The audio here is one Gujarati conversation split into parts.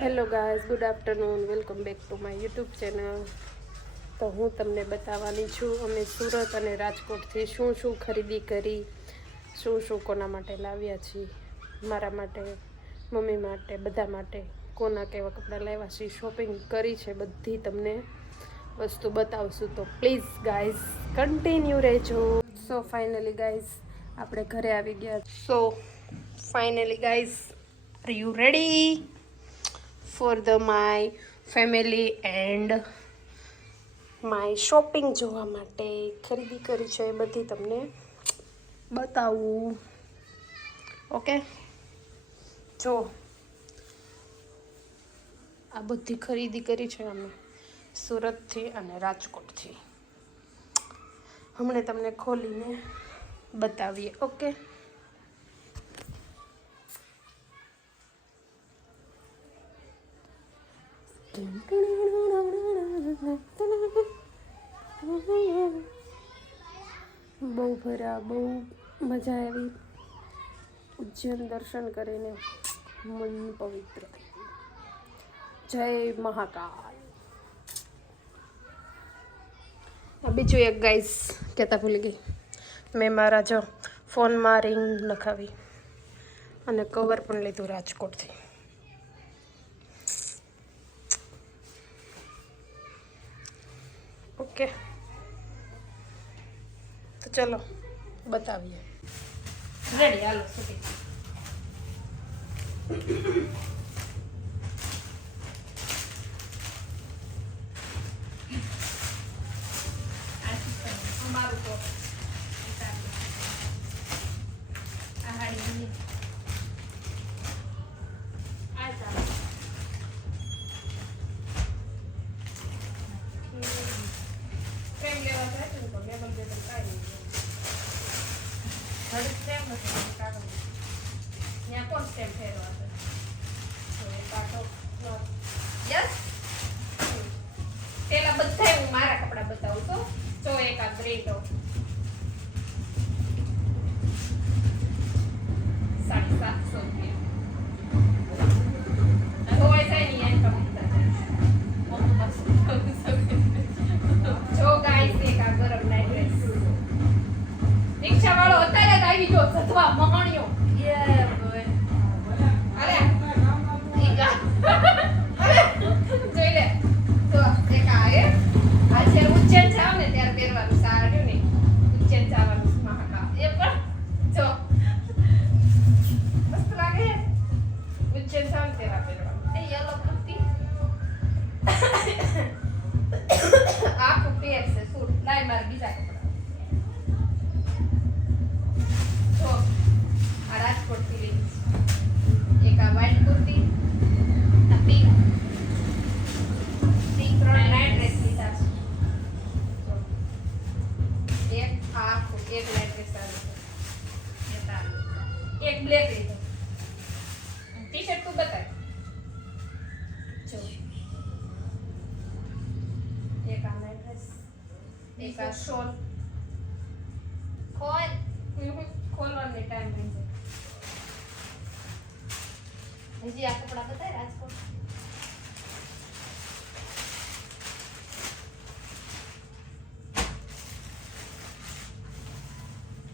Hello guys, good afternoon, welcome back to my YouTube channel. તો હું તમને બતાવવાની છું અમે સુરત અને રાજકોટથી શું શું ખરીદી કરી, શું કોના માટે લાવ્યા છીએ. મારા માટે, મમ્મી માટે, બધા માટે કોના કેવા કપડાં લાવ્યા છીએ, શોપિંગ કરી છે, બધી તમને વસ્તુ બતાવશું. તો પ્લીઝ ગાઈઝ કન્ટિન્યુ રહેજો. સો ફાઇનલી ગાઈઝ આપણે ઘરે આવી ગયા. So finally guys, are you ready for my family and my shopping જોવા માટે ખરીદી કરી છે, એ બધી તમને બતાવું. ઓકે, જો આ બધી ખરીદી કરી છે અમે સુરતથી અને રાજકોટથી. હમણાં તમને ખોલીને બતાવીએ. ઓકે, બહુ ભર્યા, બહુ મજા આવી. ઉજ્જૈન દર્શન કરીને મન પવિત્ર થઈ ગયું. જય મહાકાલ. બીજું એક ગાઈસ કહેતા ભૂલી ગઈ, મેં મારા જો ફોનમાં રિંગ નખાવી અને કવર પણ લીધું રાજકોટથી. ઓકે, તો ચલો બતાવીએ. રેડી, હાલો શૂટિંગ. અમારું તો આ હાડી આ ચાલો પ્રેમ લેવા જાય ને તો લેબલ કાઢી ઘડી સ્ટેમ નથી કાઢો ત્યાં કોણ સ્ટેમ ફેરવા છે તો એ કાઢો. યસ, પેલા બધા હું મારા કપડા બતાવું તો જો એક આ ગ્રે ટોપ 750 રૂપિયા ધોવાઈ જાય ને એમ જો ગાઈસ એક આ ગરમ નાઈટ ડ્રેસ રિક્ષા વાળો અત્યારે જ આવી ગયો સતવા મહાણિયો. અરે જોઈ લે તો એક આ એ આજે ઉજ્જૈન જાવ ને ત્યારે પહેરવાનું સારું ને ઉજ્જૈન જવાનું મહાકાલ એ પણ જો મસ્ત લાગે. ઉજ્જૈન જાવ ને ત્યારે પહેરવાનું એ યલો કુર્તી આ કુર્તી છે સૂટ લાઈ માર બીજા કપડા જો આ રાજકોટ થી લીધી એક આ વ્હાઈટ કુર્તી આ પિંક ત્રણ નાઈટ ડ્રેસ લીધા છે. એક આ એક નાઈટ ડ્રેસ એક બ્લેક લીધો. ટી શર્ટ તું બતાય જો એક આ નાઈટ ડ્રેસ એક આ શોલ ખોલવાની ટાઈમ થઈ જાય. હજી આ કપડા બતાય રાજકોટ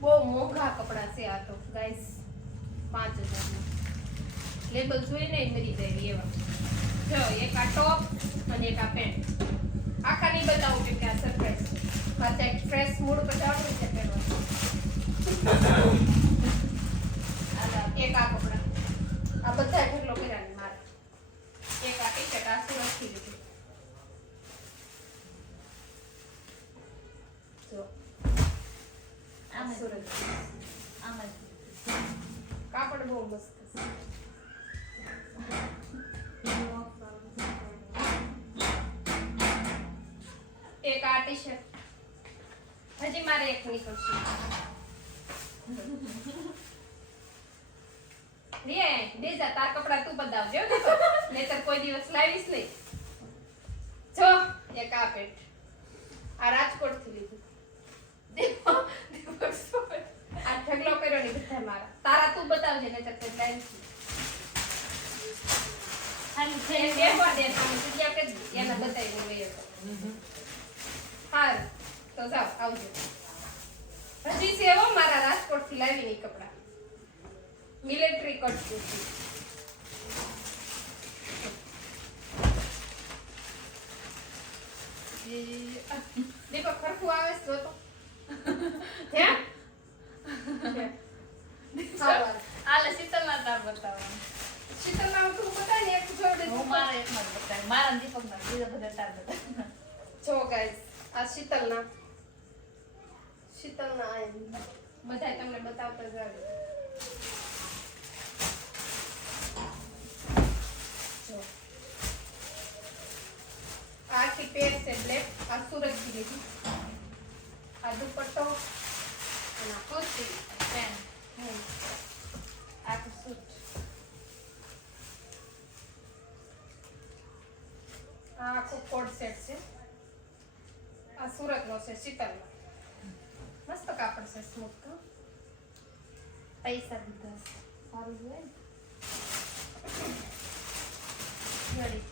બહુ મોંઘા કપડા છે આ તો ગાઈસ 5000 લેબલ જોઈને મરી જાય એવા. જો એક આ ટોપ અને એક આ પેન્ટ આખા નહીં બતાવું કે આ સરપ્રાઈઝ મારે એક ફ્રેશ મૂડ પર જવાનું છે પહેરવા. એક આ કપડા આ બધા ઢગલો કર્યા મારે. એક આ ટી શર્ટ આ સુરતથી લીધી જો આ સુરત આમાં કાપડ બહુ મસ્ત છે. એક આ ટી શર્ટ હજી મારે એક નીકળશે. બીજા તાર કપડા તું બતાવજો નહીતર કોઈ દિવસ લાવીશ નહીં. જો એક આ પેન્ટ આ રાજકોટ થી લીધું. આ ઢગલો કર્યો ને બધા મારા તારા તું બતાવજે નહીતર કોઈ લાવીશ નહીં. ખાલી એ થઈ બેહવા દે તમે સીધ્યા કરી દે એને બતાવી દે તો હાર તો જાઓ આવજો હજી છે હો મારા રાજકોટ થી લાવી ની કપડા મિલિટરી કટ કુર્તી દેખો ખરખું આવે છે જો તો હે આલે શીતલના તાર બતાવવાનું. શીતલના તું બતાય ને એક જોડે હું મારે એકમાં જ બતાવી. મારા ને દીપકના બીજા બધા તાર બતાવી. જો ગાઈસ આ શીતલના આ બધાય તમને બતાવતા જ આવે જો આ આખી પેર છે બ્લેક આ સુરત થી લીધી આ દુપટ્ટો અને આ કુર્તી પેન્ટ. આખું સૂટ આ આખું કોડ સેટ છે આ સુરતનો છે શીતલનો મસ્ત કાપડ છે સ્મૂથ કા પૈસા દીધા છે. સારું જોઈએ ને. રેડી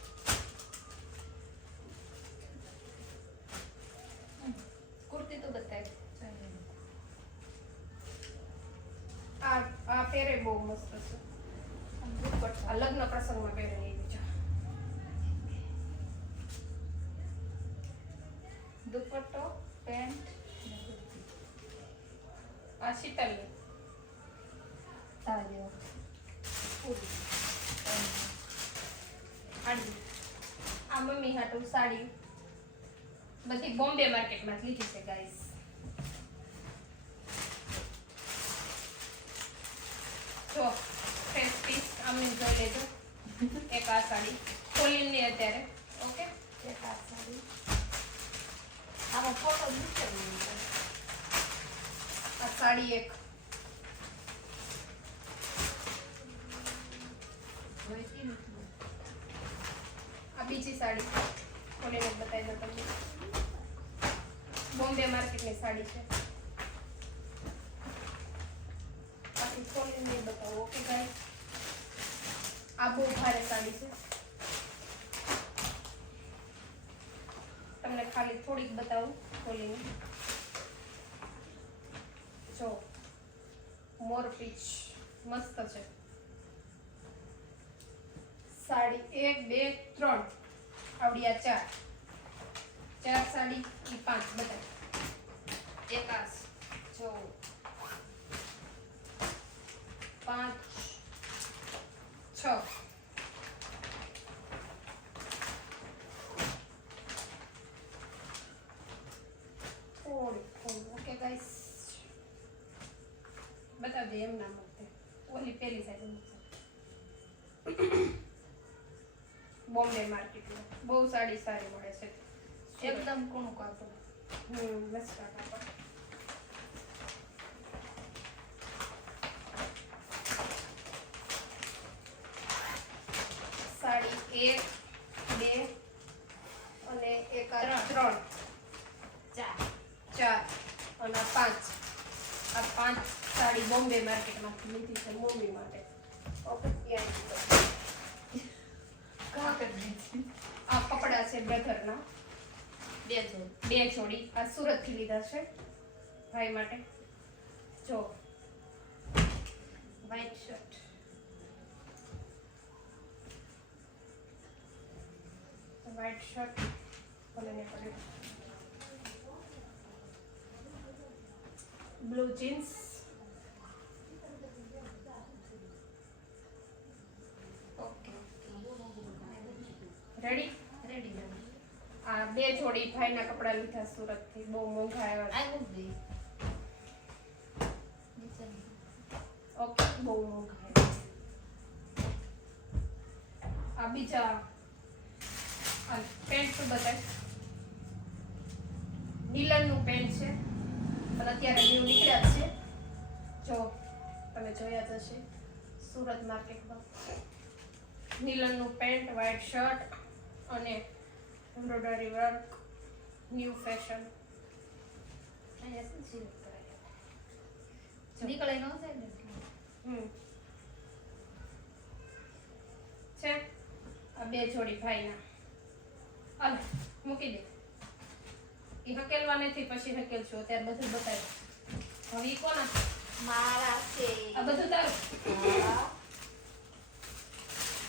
કુર્તી તો બતાવી. આ પહેરે બહુ મસ્ત છે આ લગ્ન પ્રસંગમાં પહેરે એવી છે દુપટ્ટો પેન્ટ ને કુર્તી. આ શીતલની સારી પૂરી આડી આ મમ્મી હાટુ સાડી બધી બોમ્બે માર્કેટમાં લીધી છે ગાઈસ જો ફેસ પીસ આમને જોઈ લેજો એક આ સાડી ખોલીને અત્યારે ઓકે એક આ સાડી. આમાં ફોટો મૂકેલું છે. આ સાડી એક જોઈતી નથી. આ બીજી સાડી ખોલીને બતાવી દો તમને બોમ્બે માર્કેટની સાડી છે આખી ખોલીને બતાવો ઓકે ગાઈસ આ બહુ ભારે સાડી છે તમને ખાલી થોડીક બતાવું ખોલીને જો મોર પીચ મસ્ત છે સાડી 1 2 3 આવડી આ ચાર સાડી ઈ 5 બધા એકાસ જો 5 6 ઓકે ગાઈસ બતા દે એમ ના મળતે ઓલી પેલી સાઈડ બોમ્બે માર્કેટમાં બહુ સાડી સારી મળે છે એકદમ કૂણું કાપડ. મસ્ત કાપડ સાડી 1 2 અને એક આ 3 4 અને 5 આ 5 સાડી બોમ્બે માર્કેટમાંથી લીધી છે મમ્મી માટે ઓકે આ કપડા છે બ્રધરના બે જોડી આ સુરત થી લીધા છે ભાઈ માટે જો વ્હાઈટ શર્ટ બોલેને પડે બ્લુ જીન્સ ઓકે રેડી આ બે જોડી ભાઈના કપડા લીધા સુરત થી બહુ મોંઘા આવ્યા ઓકે બહુ મોંઘા આવ્યા આ બીજા આ પેન્ટ તો બતાય ડીલરનું પેન્ટ છે પણ અત્યારે ન્યુ નીકળ્યા છે જો તમે જોયા જ હશે સુરત માર્કેટમાં નીલનનું પેન્ટ વ્હાઈટ શર્ટ અને એમ્બ્રોઇડરી વર્ક ન્યુ ફેશન નીકળે ન જાય ને. છે આ આ 2 જોડી ભાઈના. હાલ મૂકી દે. ઈ હકેલવા નથી, પછી હકેલશું. અત્યારે બધું બતાવ્યું. હવે ઈ કોના? મારા છે. આ બધું તારું. હા.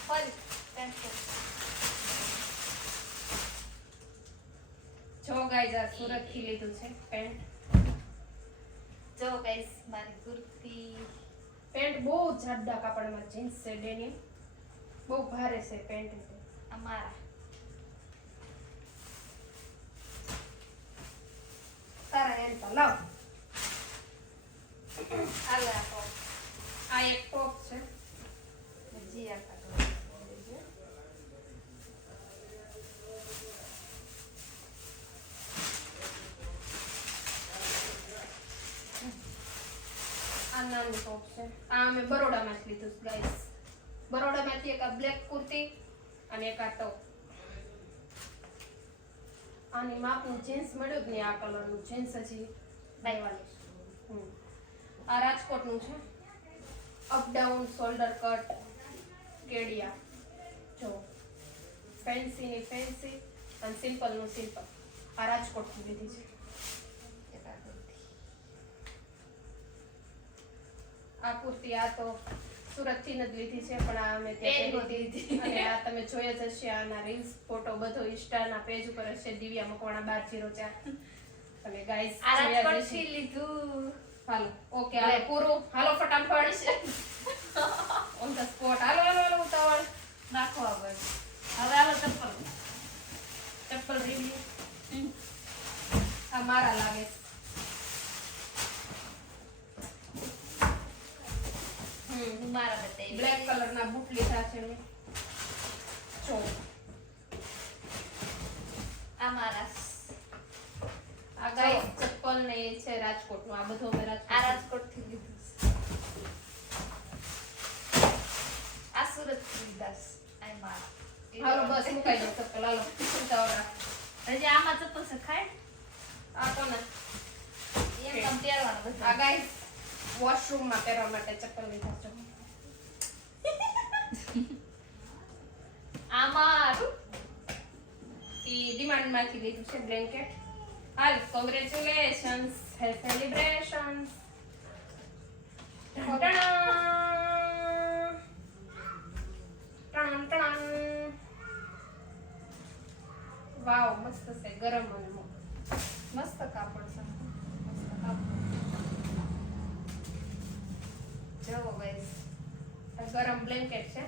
ફરી પેન્સિલ. જો ગાઈસ આ સુરત થી લીધું છે પેન્ટ. જો ગાઈસ મારી કુર્તી. પેન્ટ બહુ જાડા કાપડમાં જીન્સ છે ડેનિમ. બહુ ભારે છે પેન્ટ. અમારા તારા એમ તો લાવ. હાલો આપો. આ એક ટોપ છે. હજી આપા તો આ નાનું ટોપ છે. આ અમે બરોડામાંથી લીધું છે ગાઈસ. બરોડામાંથી એક આ બ્લેક કુર્તી અને એક આ ટોપ. આની માપનું જીન્સ મળ્યું જ નહીં. આ કલરનું જીન્સ હજી ડાઈવાલી. આ રાજકોટનું છે. અપ ડાઉન શોલ્ડર કટ કેડિયા. જો ફેન્સી ની ફેન્સી અને સિમ્પલ નું સિમ્પલ. આ રાજકોટથી લીધી છે. આ કુર્તી આ તો સુરત થી જ લીધી છે, પણ આ અમે ત્યાં પહેરી હતી. અને આ તમે જોઈ જ હશે. આના રીલ્સ ફોટો બધો ઇન્સ્ટાના પેજ ઉપર હશે. દિવ્યા મકવાણા 1204. અને ગાઈસ આ રાજકોટથી લીધું. હાલો ઓકે હાલો પૂરું. હાલો ફટાફટ ઓન ધ સ્પોટ. હાલો હાલો હાલો ઉતાવળ નાખવા બસ. હવે હાલો ચપ્પલ. ચપ્પલ રીવી. આ મારા લાગે છે. મારા બતાવી. બ્લેક કલરના બૂટ લીધા છે મેં. જો આ મારા. આ ગાઈસ ચપ્પલ ને એ છે રાજકોટનું. આ બધું અમે આ રાજકોટ. રાજકોટથી લીધું. આ સુરતથી લીધા છે. આ મારા. હાલો બસ મુકાઈ દો ચપ્પલ. હાલો ઉતાવળ રાખ. હજી આમાં ચપ્પલ છે ખાય. આ કોના? એમ તમ પહેરવાનું બધું. આ ગાઈસ વોશરૂમમાં પહેરવા માટે ચપ્પલ લીધા છે. આ મારું. ઈ ડિમાન્ડમાંથી લીધું છે બ્લેન્કેટ. હાલ કોંગ્રેચ્યુલેશન્સ. હે સેલિબ્રેશન્સ. વાવ મસ્ત છે. ગરમ અને મસ્ત કાપડ છે. મસ્ત કાપડ. જવો ગાઈસ. ગરમ બ્લેન્કેટ છે.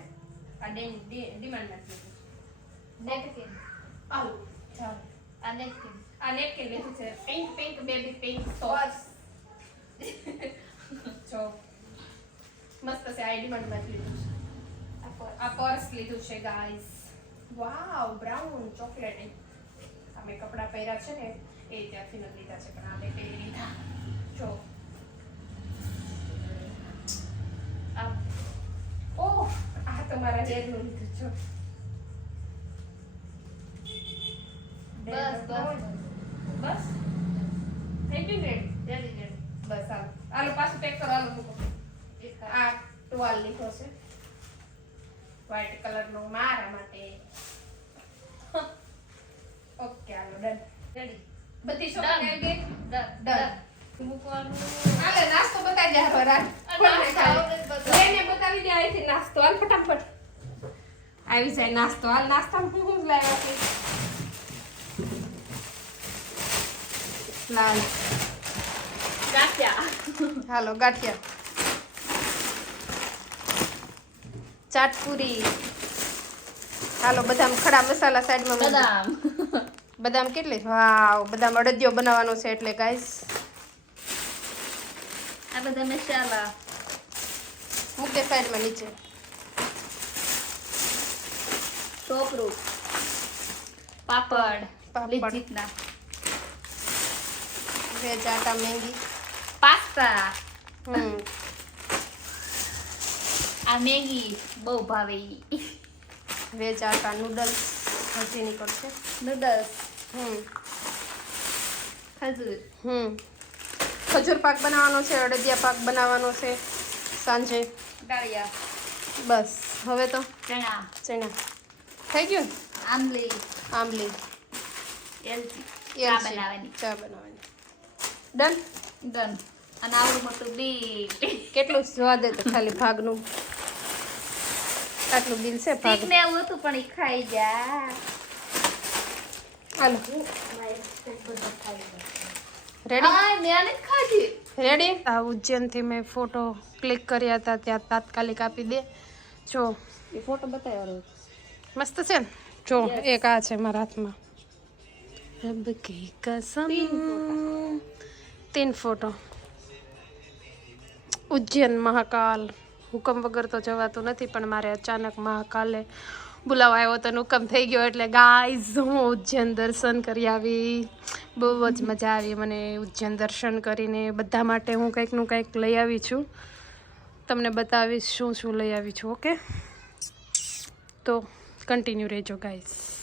આ ડિમાન્ડમાંથી લીધું છે. નેપકિન. હાલો ચાલો. આ નેપકિન. આ નેપકિન લીધું છે. Pink pink baby pink sauce. જો મસ્ત છે. આ ડિમાન્ડમાંથી લીધું છે. આ પર્સ લીધું છે ગાઈસ. વાવ બ્રાઉન ચોકલેટી. અમે કપડા પહેર્યા છે ને એ ત્યાંથી નથી લીધા છે, પણ આ મેં પહેરી લીધા. જો આ ઓહ આ તમારા હેરનું લીધું છો. બસ બસ બસ થઈ ગયું રેડી. Ready ready. બસ હાલો હાલો પાછું પેક કરો. હાલો મૂકો. આ ટુવાલ લીધો છે વ્હાઈટ કલરનો મારા માટે. ઓકે હાલો ડન. રેડી. બધી શોપિંગ આવી ગઈ. ડન. મૂકવાનું. હાલે નાસ્તો બતાવી દે. હાલો રાત એને બતાવી દે. અહીંથી નાસ્તો હાલ ફટાફટ આવી જાય. નાસ્તો હાલ. નાસ્તામાં હું લાવ્યા છે? લાલ ગાંઠિયા. હાલો ગાંઠિયા. ચાટપુરી. હાલો બદામ ખડા મસાલા સાઈડમાં મૂકી દો. બદામ. બદામ કેટલી? વાવ બદામ અડદિયો બનાવવાનો છે એટલે ગાઈસ. આ બધા મસાલા. મૂક દે સાઈડમાં નીચે. ટોપરું. પાપડ. પાપડ. લીજીતના. વેજ આટા મેંગી. પાસ્તા. હમ આ મેગી બહુ ભાવે ઈ. વેજ આટા નૂડલ્સ હજી નીકળશે. નૂડલ્સ. ખજૂર. ખજૂર. ખજૂર પાક બનાવવાનો છે. અડદિયા પાક બનાવવાનો છે સાંજે. ડાળિયા. બસ હવે તો ચણા. ચણા. થઈ ગયું આંબલી આંબલી એલચી ચા બનાવવાની બનાવવાની ડન ડન અને આવડું મોટું બીટ કેટલું સ્વાદ તો ખાલી ભાગનું આટલું બિલ છે ભાગ ને એવું હતું પણ ઈ ખાઈ જા હાલો રેડી હા મેં આને જ ખાધી રેડી આ ઉજ્જૈનથી મેં ફોટો ક્લિક કર્યા હતા ત્યાં તાત્કાલિક આપી દે જો એ ફોટો બતાવ્યો મસ્ત છે ને જો એક આ છે મારા હાથમાં રબ કી કસમ 3 ફોટો ઉજ્જૈન મહાકાલ હુકમ વગર તો જવાતું નથી પણ મારે અચાનક મહાકાલે બોલાવો આવ્યો તો હુકમ થઈ ગયો એટલે ગાઈઝ હું ઉજ્જૈન દર્શન કરી આવી બહુ જ મજા આવી મને ઉજ્જૈન દર્શન કરીને બધા માટે હું કંઈકનું કંઈક લઈ આવી છું તમને બતાવીશ શું શું લઈ આવી છું ઓકે તો કન્ટિન્યુ રહેજો ગાઈઝ